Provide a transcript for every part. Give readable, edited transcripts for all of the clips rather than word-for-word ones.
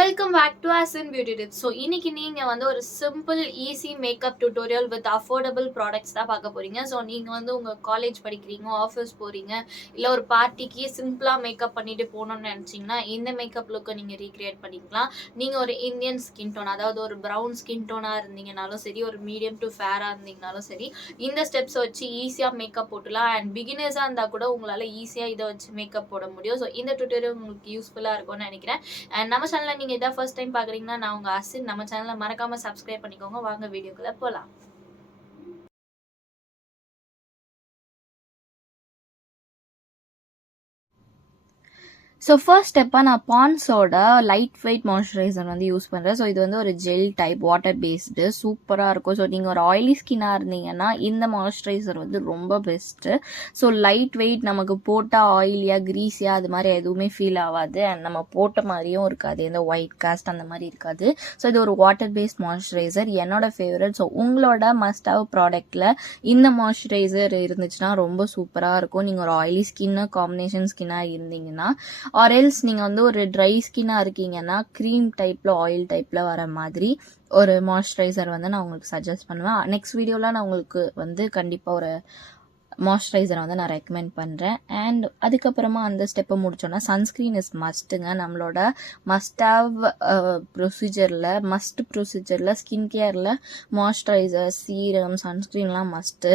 Welcome back to Asin beauty tips. So இன்னைக்கு நீங்கள் வந்து ஒரு simple easy makeup tutorial with affordable products தான் பார்க்க போகிறீங்க. ஸோ நீங்கள் வந்து உங்கள் காலேஜ் படிக்கிறீங்க, ஆஃபீஸ் போகிறீங்க, இல்லை ஒரு பார்ட்டிக்கு சிம்பிளாக மேக்கப் பண்ணிட்டு போகணும்னு நினச்சிங்கன்னா இந்த மேக்கப் லுக்கை நீங்கள் ரீக்ரியேட் பண்ணிக்கலாம். நீங்கள் ஒரு இந்தியன் ஸ்கின் டோன், அதாவது ஒரு ப்ரௌன் ஸ்கின் டோனாக இருந்தீங்கனாலும் சரி, ஒரு மீடியம் டு ஃபேராக இருந்தீங்கனாலும் சரி, இந்த ஸ்டெப்ஸை வச்சு ஈஸியாக மேக்கப் போட்டுலாம். அண்ட் பிகினர்ஸாக இருந்தால் கூட உங்களால் ஈஸியாக இதை வச்சு மேக்கப் போட முடியும். ஸோ இந்த டியூட்டோரியல் உங்களுக்கு யூஸ்ஃபுல்லாக இருக்கும்னு நினைக்கிறேன். அண்ட் நம்ம சேனலில் நீங்கள் இதான் ஃபர்ஸ்ட் டைம் பார்க்குறீங்கன்னா நான் உங்கள் அசின். நம்ம சேனலை மறக்காமல் சப்ஸ்கிரைப் பண்ணிக்கோங்க. வாங்க வீடியோக்குள்ளே போகலாம். ஸோ ஃபர்ஸ்ட் ஸ்டெப்பாக நான் பான்ஸோட லைட் வெயிட் மாய்ஸ்சரைசர் வந்து யூஸ் பண்ணுறேன். ஸோ இது வந்து ஒரு ஜெல் டைப், வாட்டர் பேஸ்டு, சூப்பராக இருக்கும். ஸோ நீங்கள் ஒரு ஆயிலி ஸ்கின்னாக இருந்தீங்கன்னா இந்த மாய்ஸ்சரைசர் வந்து ரொம்ப பெஸ்ட்டு. ஸோ லைட் வெயிட், நமக்கு போட்டால் ஆயிலியாக கிரீஸியாக அது மாதிரி எதுவுமே ஃபீல் ஆகாது. அண்ட் நம்ம போட்ட மாதிரியும் இருக்காது, எந்த ஒயிட் காஸ்ட் அந்த மாதிரி இருக்காது. ஸோ இது ஒரு வாட்டர் பேஸ்ட் மாய்ஸ்சரைசர், என்னோட ஃபேவரட். ஸோ உங்களோட மஸ்ட் ஹவ் ப்ராடக்டில் இந்த மாய்ஸ்சரைசர் இருந்துச்சுன்னா ரொம்ப சூப்பராக இருக்கும். நீங்கள் ஒரு ஆயிலி ஸ்கின்னு, காம்பினேஷன் ஸ்கின்னாக இருந்தீங்கன்னா, ஆர் எல்ஸ் நீங்கள் வந்து ஒரு ட்ரை ஸ்கின்னாக இருக்கீங்கன்னா க்ரீம் டைப்பில், ஆயில் டைப்பில் வர மாதிரி ஒரு மாய்ஸ்சரைசர் வந்து நான் உங்களுக்கு சஜஸ்ட் பண்ணுவேன். நெக்ஸ்ட் வீடியோவில் நான் உங்களுக்கு வந்து கண்டிப்பாக ஒரு மாய்ஸ்சரைசரை வந்து நான் ரெக்கமெண்ட் பண்ணுறேன். அண்ட் அதுக்கப்புறமா அந்த ஸ்டெப்பை முடிச்சோன்னா சன்ஸ்க்ரீன் இஸ் மஸ்ட்டுங்க. நம்மளோட மஸ்ட் ஹாவ் ப்ரொசீஜரில் ஸ்கின் கேரில் மாய்ஸ்சரைசர், சீரம், சன்ஸ்க்ரீன்லாம் மஸ்ட்டு.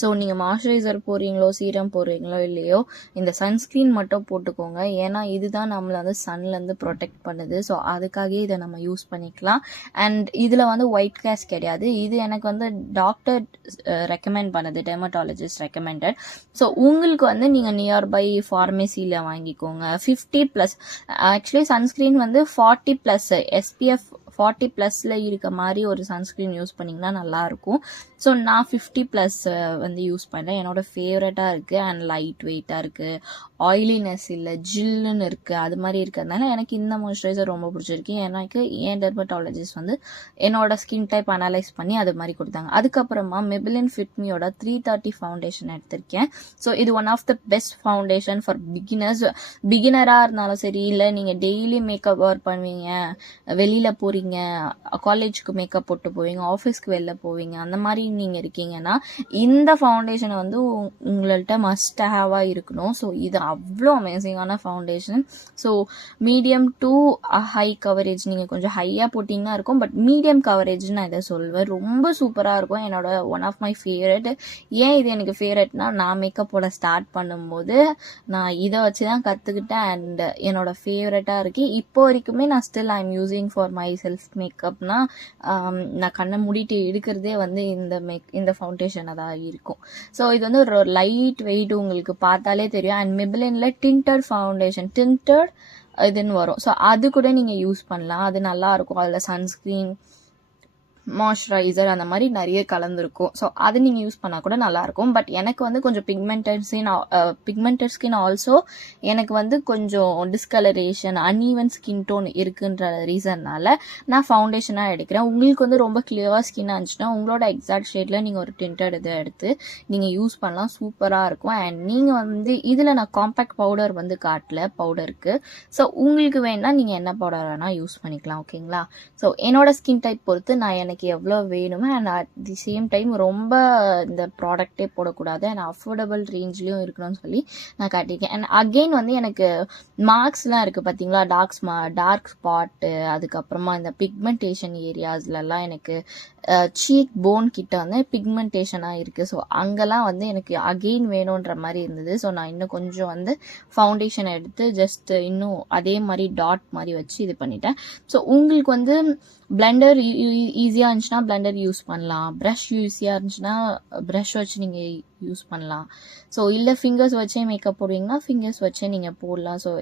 ஸோ நீங்கள் மாய்ஸ்சரைசர் போடுறீங்களோ, சீரம் போடுறீங்களோ இல்லையோ, இந்த சன்ஸ்க்ரீன் மட்டும் போட்டுக்கோங்க. ஏன்னா இதுதான் நம்மளை வந்து சன்லேருந்து ப்ரொடெக்ட் பண்ணுது. ஸோ அதுக்காகவே இதை நம்ம யூஸ் பண்ணிக்கலாம். அண்ட் இதில் வந்து ஒயிட் கேஸ்ட் கிடையாது. இது எனக்கு வந்து டாக்டர் ரெக்கமெண்ட் பண்ணது, டெர்மட்டாலஜிஸ்ட் ரெக்கமெண்டட். ஸோ உங்களுக்கு வந்து நீங்கள் நியர்பை ஃபார்மசியில் வாங்கிக்கோங்க. 50+, ஆக்சுவலி சன்ஸ்க்ரீன் வந்து 40+, SPF 40+ இருக்க மாதிரி ஒரு சன்ஸ்க்ரீன் யூஸ் பண்ணிங்கன்னா நல்லாயிருக்கும். ஸோ நான் 50+ வந்து யூஸ் பண்ணுறேன். என்னோட ஃபேவரட்டாக இருக்குது. அண்ட் லைட் வெயிட்டாக இருக்குது, ஆயிலினஸ் இல்லை, ஜில்லுன்னு இருக்குது, அது மாதிரி இருக்கிறதுனால எனக்கு இந்த மாய்ஸ்சரைசர் ரொம்ப பிடிச்சிருக்கு. எனக்கு ஏன் டெர்மட்டாலஜிஸ்ட் வந்து என்னோட ஸ்கின் டைப் அனலைஸ் பண்ணி அது மாதிரி கொடுத்தாங்க. அதுக்கப்புறமா மெபிலின் ஃபிட்மியோட 330 ஃபவுண்டேஷன் எடுத்திருக்கேன். ஸோ இது one of the best foundation for beginners. பிகினராக இருந்தாலும் சரி, இல்லை நீங்கள் டெய்லி மேக்கப் ஒர்க் பண்ணுவீங்க, வெளியில் போகிறீங்க, காலேஜுக்கு மேக்கப் போட்டு போவீங்க, ஆஃபீஸ்க்கு வெளில போவீங்க, அந்த மாதிரி நீங்கள் இருக்கீங்கன்னா இந்த ஃபவுண்டேஷனை வந்து உங்கள்கிட்ட மஸ்ட் ஹேவாக இருக்கணும். ஸோ இது அவ்வளோ அமேசிங்கான foundation. So medium to high coverage, நீங்கள் கொஞ்சம் ஹையாக போட்டிங்கன்னா இருக்கும், பட் மீடியம் கவரேஜ் நான் இதை சொல்வேன். ரொம்ப சூப்பராக இருக்கும். என்னோட ஒன் ஆஃப் மை ஃபேவரட். ஏன் இது எனக்கு ஃபேவரட்னா, நான் மேக்கப் போட ஸ்டார்ட் பண்ணும்போது நான் இதை வச்சு தான் கற்றுக்கிட்டேன். அண்ட் என்னோட ஃபேவரட்டாக இருக்குது இப்போ வரைக்குமே. நான் still I am using for myself மேக்கப்னா, நான் கண்ணை மூடிட்டு எடுக்கிறதே வந்து இந்த ஃபவுண்டேஷனாக தான் இருக்கும். ஸோ இது வந்து ஒரு லைட் வெயிட், உங்களுக்கு பார்த்தாலே தெரியும். அண்ட் மெபிலினில் டிண்டட் ஃபவுண்டேஷன், டிண்டட் இதுன்னு வரும். ஸோ அது கூட நீங்கள் யூஸ் பண்ணலாம், அது நல்லாயிருக்கும். அதில் சன்ஸ்க்ரீன், மாய்ஸ்சரைசர் அந்த மாதிரி நிறைய கலந்துருக்கும். ஸோ அது நீங்கள் யூஸ் பண்ணால் கூட நல்லாயிருக்கும். பட் எனக்கு வந்து கொஞ்சம் பிக்மெண்டட் ஸ்கின் ஆல்சோ, எனக்கு வந்து கொஞ்சம் டிஸ்கலரேஷன், அன்ஈவன் ஸ்கின் டோன் இருக்குன்ற ரீசன்னால நான் ஃபவுண்டேஷனாக எடுக்கிறேன். உங்களுக்கு வந்து ரொம்ப கிளியராக ஸ்கின்னாக இருந்துச்சுன்னா உங்களோட எக்ஸாக்ட் ஷேடில் நீங்கள் ஒரு டிண்டட் இதை எடுத்து நீங்கள் யூஸ் பண்ணலாம், சூப்பராக இருக்கும். அண்ட் நீங்கள் வந்து இதில் நான் காம்பேக்ட் பவுடர் வந்து காட்டல, பவுடருக்கு. ஸோ உங்களுக்கு வேணால் நீங்கள் என்ன பவுடர் வேணால் யூஸ் பண்ணிக்கலாம், ஓகேங்களா? ஸோ என்னோட ஸ்கின் டைப் பொறுத்து நான் எனக்கு எவ்வளோ வேணுமோ, and at the same time ரொம்ப இந்த ப்ராடக்டே போடக்கூடாது, அண்ட் அஃபோர்டபுள் ரேஞ்ச்லேயும் இருக்கணும்னு சொல்லி நான் காட்டியிருக்கேன். அண்ட் அகெயின் வந்து எனக்கு மார்க்ஸ்லாம் இருக்குது பார்த்தீங்களா, டார்க் ஸ்பாட்டு, அதுக்கப்புறமா இந்த பிக்மெண்டேஷன் ஏரியாஸ்லலாம் எனக்கு சீக் போன் கிட்ட வந்து பிக்மெண்டேஷனாக இருக்குது. ஸோ அங்கெல்லாம் வந்து எனக்கு அகெயின் வேணுன்ற மாதிரி இருந்தது. ஸோ நான் இன்னும் கொஞ்சம் வந்து ஃபவுண்டேஷன் எடுத்து ஜஸ்ட் இன்னும் அதே மாதிரி டாட் மாதிரி வச்சு இது பண்ணிட்டேன். ஸோ உங்களுக்கு வந்து பிளெண்டர் ஈஸியாக இருந்துச்சுன்னா பிளெண்டர் யூஸ் பண்ணலாம், ப்ரஷ் ஈஸியாக இருந்துச்சுன்னா ப்ரஷ் வச்சு நீங்கள் யூஸ் பண்ணலாம். ஸோ இல்லை ஃபிங்கர்ஸ் வச்சே மேக்கப் போடுவீங்கன்னா ஃபிங்கர்ஸ் வச்சே நீங்கள் போடலாம். ஸோ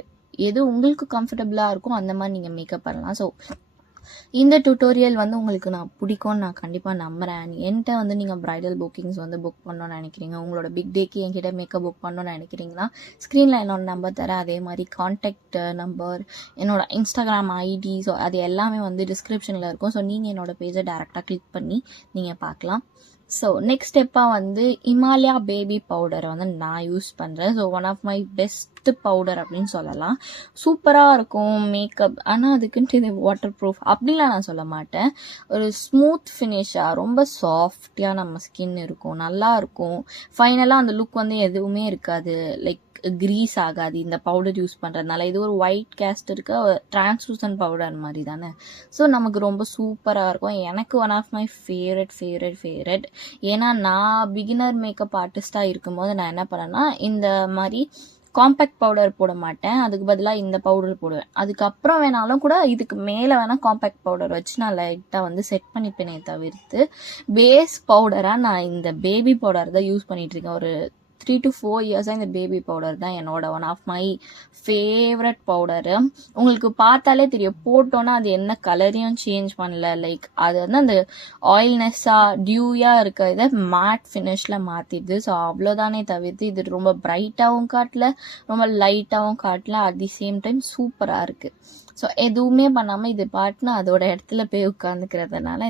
எது உங்களுக்கு கம்ஃபர்டபுளாக இருக்கும் அந்த மாதிரி நீங்கள் மேக்கப் பண்ணலாம். ஸோ இந்த டியூட்டோரியல் வந்து உங்களுக்கு நான் பிடிக்கும்னு நான் கண்டிப்பாக நம்புகிறேன். என்கிட்ட வந்து நீங்கள் ப்ரைடல் புக்கிங்ஸ் வந்து புக் பண்ணணும்னு நினைக்கிறீங்க, உங்களோட பிக் டேக்கு என்கிட்ட மேக்கப் புக் பண்ணணும்னு நினைக்கிறீங்கன்னா ஸ்க்ரீனில் என்னோட நம்பர் தரேன். அதே மாதிரி கான்டாக்ட் நம்பர், என்னோட இன்ஸ்டாகிராம் ஐடி, ஸோ அது எல்லாமே வந்து டிஸ்கிரிப்ஷனில் இருக்கும். ஸோ நீங்கள் என்னோட பேஜை டேரெக்டாக கிளிக் பண்ணி நீங்கள் பார்க்கலாம். ஸோ நெக்ஸ்ட் ஸ்டெப்பாக வந்து இமாலயா பேபி பவுடரை வந்து நான் யூஸ் பண்ணுறேன். So one of my best powder அப்படின்னு சொல்லலாம். சூப்பராக இருக்கும் மேக்கப். ஆனால் அதுக்குன்ட்டு இது வாட்டர் ப்ரூஃப் அப்படிலாம் நான் சொல்ல மாட்டேன். ஒரு ஸ்மூத் ஃபினிஷாக ரொம்ப சாஃப்டியாக நம்ம ஸ்கின் இருக்கும், நல்லா இருக்கும். ஃபைனலாக அந்த லுக் வந்து எதுவுமே இருக்காது, லைக் கிரீஸ் ஆகாது இந்த பவுடர் யூஸ் பண்ணுறதுனால. இது ஒரு ஒயிட் கேஸ்ட் இருக்க டிரான்ஸ்லூசன்ட் பவுடர் மாதிரி தானே. ஸோ நமக்கு ரொம்ப சூப்பராக இருக்கும். எனக்கு ஒன் ஆஃப் மை ஃபேவரட். ஏன்னா நான் பிகினர் மேக்கப் ஆர்டிஸ்டாக இருக்கும்போது நான் என்ன பண்ணேன்னா, இந்த மாதிரி காம்பேக்ட் பவுடர் போட மாட்டேன், அதுக்கு பதிலாக இந்த பவுடர் போடுவேன். அதுக்கப்புறம் வேணாலும் கூட இதுக்கு மேலே வேணால் காம்பேக்ட் பவுடர் வச்சு நான் லைட்டாக வந்து செட் பண்ணிப்பேனே தவிர்த்து பேஸ் பவுடராக நான் இந்த பேபி பவுடர் தான் யூஸ் பண்ணிகிட்ருக்கேன். ஒரு 3 to 4 இயர்ஸாக இந்த பேபி பவுடர் தான் என்னோட one of my favourite powder. உங்களுக்கு பார்த்தாலே தெரியும், போட்டோன்னா அது என்ன கலரையும் சேஞ்ச் பண்ணல. லைக் அது வந்து அந்த ஆயில்னஸ்ஸாக டியூயாக இருக்க இதை மேட் ஃபினிஷில் மாற்றிடுது. ஸோ அவ்வளோதானே தவிர்த்து இது ரொம்ப பிரைட்டாகவும் காட்டல, ரொம்ப லைட்டாகவும் காட்டல, அட் தி சேம் டைம் சூப்பராக இருக்குது. ஸோ எதுவுமே பண்ணாமல் இது பாட்டுன்னு அதோட இடத்துல போய் உட்காந்துக்கிறதுனால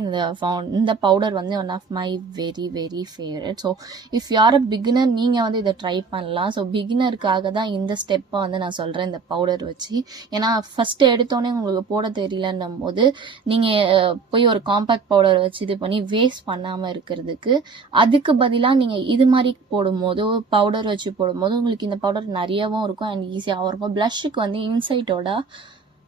இந்த பவுடர் வந்து one of my very favourite. So if யார் அ பிகினர் நீங்கள் வந்து இதை ட்ரை பண்ணலாம். ஸோ பிகினருக்காக தான் இந்த ஸ்டெப்பை வந்து நான் சொல்கிறேன், இந்த பவுடர் வச்சு. ஏன்னா ஃபஸ்ட்டு எடுத்தோடனே உங்களுக்கு போட தெரியலன்னும் போது நீங்கள் போய் ஒரு காம்பேக்ட் பவுடர் வச்சு இது பண்ணி வேஸ்ட் பண்ணாமல் இருக்கிறதுக்கு, அதுக்கு பதிலாக நீங்கள் இது மாதிரி போடும்போது, பவுடர் வச்சு போடும்போது உங்களுக்கு இந்த பவுடர் நிறையவும் இருக்கும் அண்ட் ஈஸியாகவும் இருக்கும். ப்ளஷ்ஷுக்கு வந்து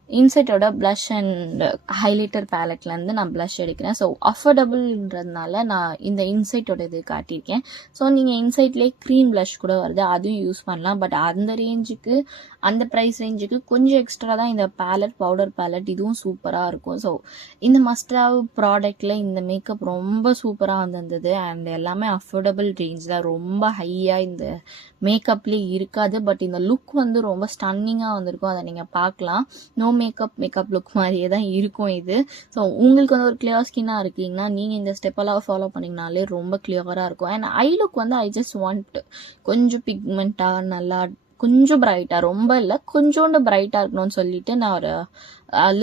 இன்சைட்டோட ப்ளஷ் அண்ட் ஹைலைட்டர் பேலட்லேருந்து நான் ப்ளஷ் எடுக்கிறேன். ஸோ அஃபோர்டபுள்ன்றதுனால நான் இந்த இன்சைட்டோட இது காட்டியிருக்கேன். ஸோ நீங்கள் இன்சைட்லேயே க்ரீம் ப்ளஷ் கூட வருது, அதுவும் யூஸ் பண்ணலாம். பட் அந்த ப்ரைஸ் ரேஞ்சுக்கு கொஞ்சம் எக்ஸ்ட்ரா தான் இந்த பவுடர் பேலட். இதுவும் சூப்பராக இருக்கும். ஸோ இந்த மஸ்டாவ் ப்ராடக்டில் இந்த மேக்கப் ரொம்ப சூப்பராக வந்திருந்தது அண்ட் எல்லாமே அஃபோர்டபுள் ரேஞ்ச் தான். ரொம்ப ஹையாக இந்த மேக்கப்லேயே இருக்காது. பட் இந்த லுக் வந்து ரொம்ப ஸ்டன்னிங்காக வந்திருக்கும், அதை நீங்கள் பார்க்கலாம். நோ மேக்கப் லுக் மாதிரியே தான் இருக்கும் இது. ஸோ உங்களுக்கு வந்து ஒரு கிளியர் ஸ்கின்னாக இருக்கீங்கன்னா நீங்கள் இந்த ஸ்டெப்பெல்லாம் ஃபாலோ பண்ணிங்கனாலே ரொம்ப கிளியராக இருக்கும். அண்ட் ஐ லுக் வந்து ஐ ஜஸ்ட் வாண்ட் கொஞ்சம் பிக்மெண்ட்டாக, நல்லா கொஞ்சம் பிரைட்டாக, ரொம்ப இல்லை கொஞ்சோண்டு பிரைட்டாக இருக்கணும்னு சொல்லிட்டு நான் ஒரு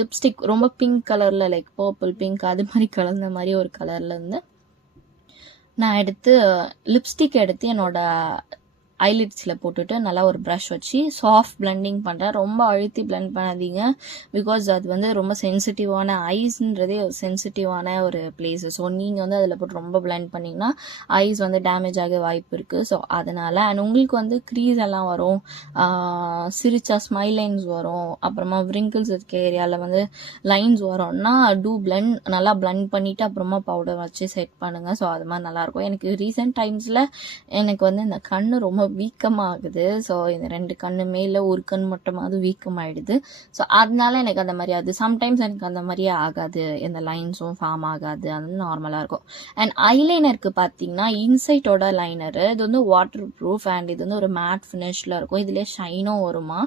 லிப்ஸ்டிக் ரொம்ப பிங்க் கலரில், லைக் பர்பிள் பிங்க் அது மாதிரி கலந்த மாதிரி ஒரு கலர்லேருந்து நான் லிப்ஸ்டிக் எடுத்து என்னோட ஐலிட்ஸில் போட்டுட்டு நல்லா ஒரு ப்ரஷ் வச்சு சாஃப்ட் பிளெண்டிங் பண்ணுறேன். ரொம்ப அழுத்தி பிளெண்ட் பண்ணாதீங்க, பிகாஸ் அது வந்து ரொம்ப சென்சிட்டிவான, ஐஸ்ன்றதே ஒரு சென்சிட்டிவான ஒரு பிளேஸு. ஸோ நீங்கள் வந்து அதில் போட்டு ரொம்ப பிளெண்ட் பண்ணிங்கன்னா ஐஸ் வந்து டேமேஜ் ஆக வாய்ப்பு இருக்குது. ஸோ அதனால் அண்ட் உங்களுக்கு வந்து க்ரீஸ் எல்லாம் வரும், சிரிச்சா ஸ்மைல் லைன்ஸ் வரும், அப்புறமா விரிங்கிள்ஸ் இருக்க ஏரியாவில் வந்து லைன்ஸ் வரும்னா நல்லா பிளெண்ட் பண்ணிவிட்டு அப்புறமா பவுடர் வச்சு செட் பண்ணுங்கள். ஸோ அது மாதிரி நல்லாயிருக்கும். எனக்கு ரீசெண்ட் டைம்ஸில் எனக்கு வந்து இந்த கண்ணு ரொம்ப வீக்கமாகுது. ஸோ இந்த 2 கண்ணுமே இல்லை, ஒரு கண் மட்டுமாவது வீக்கமாகிடுது. ஸோ அதனால எனக்கு அந்த மாதிரி ஆகுது. சம்டைம்ஸ் எனக்கு அந்த மாதிரியே ஆகாது, எந்த லைன்ஸும் ஃபார்ம் ஆகாது, அது நார்மலாக இருக்கும். அண்ட் ஐலைனருக்கு பார்த்தீங்கன்னா இன்சைட்டோட லைனரு இது வந்து வாட்டர் ப்ரூஃப் அண்ட் இது வந்து ஒரு மேட் ஃபினிஷில் இருக்கும். இதுலேயே ஷைனும் வருமா.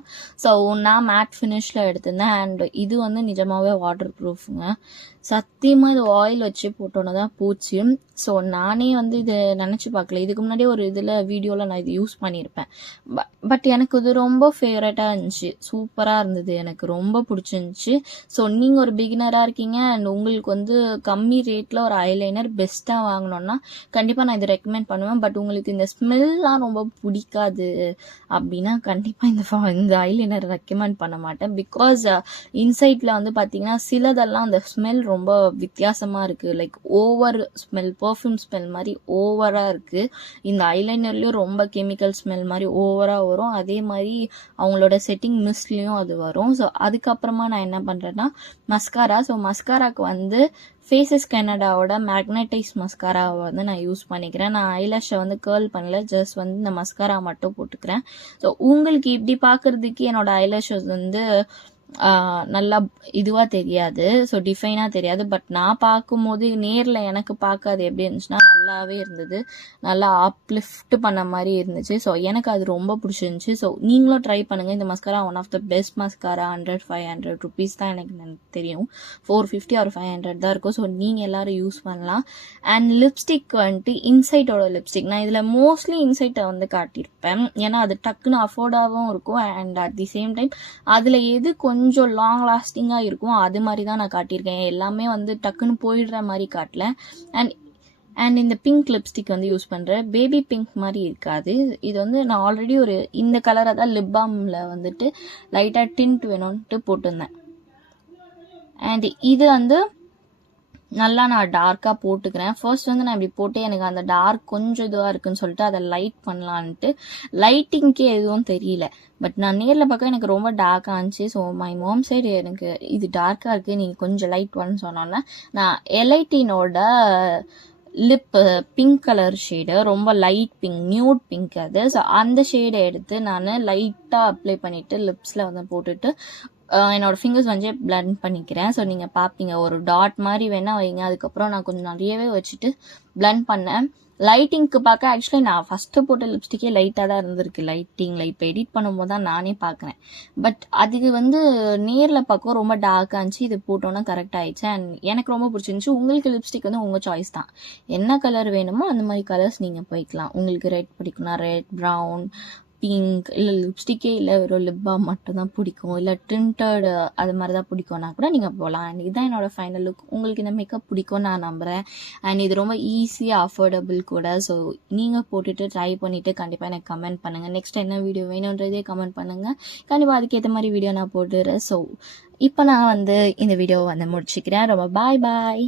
ஸோ நான் மேட் ஃபினிஷில் எடுத்திருந்தேன் அண்ட் இது வந்து நிஜமாகவே வாட்டர் ப்ரூஃபுங்க. சத்தியமாக இது ஆயில் வச்சு போட்டோன்னு தான் போச்சு. ஸோ நானே வந்து இது நினச்சி பார்க்கல. இதுக்கு முன்னாடி ஒரு வீடியோவில் நான் இது யூஸ் பண்ணியிருப்பேன். பட் எனக்கு இது ரொம்ப ஃபேவரட்டாக இருந்துச்சு, சூப்பராக இருந்தது, எனக்கு ரொம்ப பிடிச்சிருந்துச்சி. ஸோ நீங்கள் ஒரு பிகினராக இருக்கீங்க அண்ட் உங்களுக்கு வந்து கம்மி ரேட்டில் ஒரு ஐலைனர் பெஸ்ட்டாக வாங்கினோன்னா கண்டிப்பாக நான் இதை ரெக்கமெண்ட் பண்ணுவேன். பட் உங்களுக்கு இந்த ஸ்மெல்லாம் ரொம்ப பிடிக்காது அப்படின்னா கண்டிப்பாக இந்த ஐலைனர் ரெக்கமெண்ட் பண்ண மாட்டேன். பிகாஸ் இன்சைட்டில் வந்து பார்த்தீங்கன்னா சிலதெல்லாம் அந்த ஸ்மெல் ரொம்ப வித்தியாசமாக இருக்குது, like over smell, perfume smell மாதிரி ஓவராக இருக்குது. இந்த ஐலைனர்லேயும் ரொம்ப கெமிக்கல் ஸ்மெல் மாதிரி ஓவராக வரும். அதே மாதிரி அவங்களோட செட்டிங் மிஸ்ட்லேயும் அது வரும். ஸோ அதுக்கப்புறமா நான் என்ன பண்ணுறேன்னா மஸ்காரா. ஸோ மஸ்காராக்கு வந்து ஃபேஸஸ் கனடாவோட மேக்னடைஸ் மஸ்காராவை வந்து நான் யூஸ் பண்ணிக்கிறேன். நான் ஐலாஷை வந்து கேர்ள் பண்ணல, ஜஸ்ட் வந்து இந்த மஸ்காரா மட்டும் போட்டுக்கிறேன். ஸோ உங்களுக்கு இப்படி பார்க்குறதுக்கு என்னோட ஐலாஷஸ் வந்து நல்லா இதுவாக தெரியாது, ஸோ டிஃபைனாக தெரியாது. பட் நான் பார்க்கும்போது நேரில் எனக்கு பார்க்க அது எப்படி இருந்துச்சுன்னா நல்லாவே இருந்தது, நல்லா அப்லிஃப்ட் பண்ண மாதிரி இருந்துச்சு. ஸோ எனக்கு அது ரொம்ப பிடிச்சிருந்துச்சி. ஸோ நீங்களும் ட்ரை பண்ணுங்கள். இந்த mascara one of the best mascara. 100-500 rupees தான் எனக்கு தெரியும், 450 or 500 தான் இருக்கும். ஸோ நீங்கள் எல்லோரும் யூஸ் பண்ணலாம். அண்ட் லிப்ஸ்டிக் வந்துட்டு இன்சைட்டோட லிப்ஸ்டிக் நான் இதில் மோஸ்ட்லி இன்சைட்டை வந்து காட்டியிருப்பேன், ஏன்னா அது டக்குன்னு அஃபோர்டாகவும் இருக்கும் and at the same time அதில் எது கொஞ்சம் லாங் லாஸ்டிங்காக இருக்கும் அது மாதிரி தான் நான் காட்டியிருக்கேன். எல்லாமே வந்து டக்குன்னு போயிடுற மாதிரி காட்டல. அண்ட் இந்த பிங்க் லிப்ஸ்டிக் வந்து யூஸ் பண்ணுறேன். பேபி பிங்க் மாதிரி இருக்காது. இது வந்து நான் ஆல்ரெடி ஒரு இந்த கலரை தான் லிப் பாமில் வந்துட்டு லைட்டாக டிண்ட் வேணும்ன்ட்டு போட்டிருந்தேன். அண்ட் இது வந்து நல்லா நான் டார்க்காக போட்டுக்கிறேன். ஃபர்ஸ்ட் வந்து நான் இப்படி போட்டு எனக்கு அந்த டார்க் கொஞ்சம் இதுவாக இருக்குன்னு சொல்லிட்டு அதை லைட் பண்ணலான்ட்டு லைட்டிங்க்கே எதுவும் தெரியல. பட் நான் நேரில் பார்க்க எனக்கு ரொம்ப டார்க்காக இருந்துச்சு. ஸோ மை மாம் சைடு எனக்கு இது டார்க்காக இருக்குது, நீங்கள் கொஞ்சம் லைட் பண்ணு சொன்னோன்னே நான் எலைட்டினோட லிப் பிங்க் கலர் ஷேடு, ரொம்ப லைட் பிங்க், நியூட் பிங்க் அது. ஸோ அந்த ஷேடை எடுத்து நான் லைட்டாக அப்ளை பண்ணிவிட்டு லிப்ஸில் வந்து போட்டுட்டு என்னோட ஃபிங்கர்ஸ் வந்து பிளண்ட் பண்ணிக்கிறேன். ஸோ நீங்கள் பார்ப்பீங்க ஒரு டாட் மாதிரி வேணால் வைங்க. அதுக்கப்புறம் நான் கொஞ்சம் நிறையவே வச்சுட்டு பிளண்ட் பண்ணேன். லைட்டிங்க்கு பார்க்க ஆக்சுவலி நான் ஃபஸ்ட்டு போட்ட லிப்ஸ்டிக்கே லைட்டாக தான் இருந்திருக்கு லைட்டிங்கில். இப்போ எடிட் பண்ணும்போது தான் நானே பார்க்குறேன். பட் அதுக்கு வந்து நேரில் பார்க்க ரொம்ப டார்க்காக இருந்துச்சு. இது போட்டோன்னா கரெக்ட் ஆயிடுச்சு. அண்ட் எனக்கு ரொம்ப பிடிச்சிருந்துச்சு. உங்களுக்கு லிப்ஸ்டிக் வந்து உங்கள் சாய்ஸ் தான். என்ன கலர் வேணுமோ அந்த மாதிரி கலர்ஸ் நீங்கள் போய்க்கலாம். உங்களுக்கு ரெட் பிடிக்கும்னா ரெட், ப்ரௌன், பிங்க், இல்லை லிப்ஸ்டிக்கே இல்லை வெறும் லிப் பாம் மட்டும் தான் பிடிக்கும், இல்லை டிண்டடு அது மாதிரி தான் பிடிக்கும்னா கூட நீங்கள் போகலாம். அண்ட் இதுதான் என்னோடய ஃபைனல் லுக். உங்களுக்கு இந்த மேக்கப் பிடிக்கும்னு நான் நம்புகிறேன். அண்ட் இது ரொம்ப ஈஸியாக அஃபோர்டபுள் கூட. ஸோ நீங்கள் போட்டுட்டு ட்ரை பண்ணிவிட்டு கண்டிப்பாக எனக்கு கமெண்ட் பண்ணுங்கள். நெக்ஸ்ட் என்ன வீடியோ வேணுன்றதே கமெண்ட் பண்ணுங்கள். கண்டிப்பாக அதுக்கேற்ற மாதிரி வீடியோ நான் போட்டுடுறேன். ஸோ இப்போ நான் வந்து இந்த வீடியோவை வந்து முடிச்சுக்கிறேன். ரொம்ப பாய்.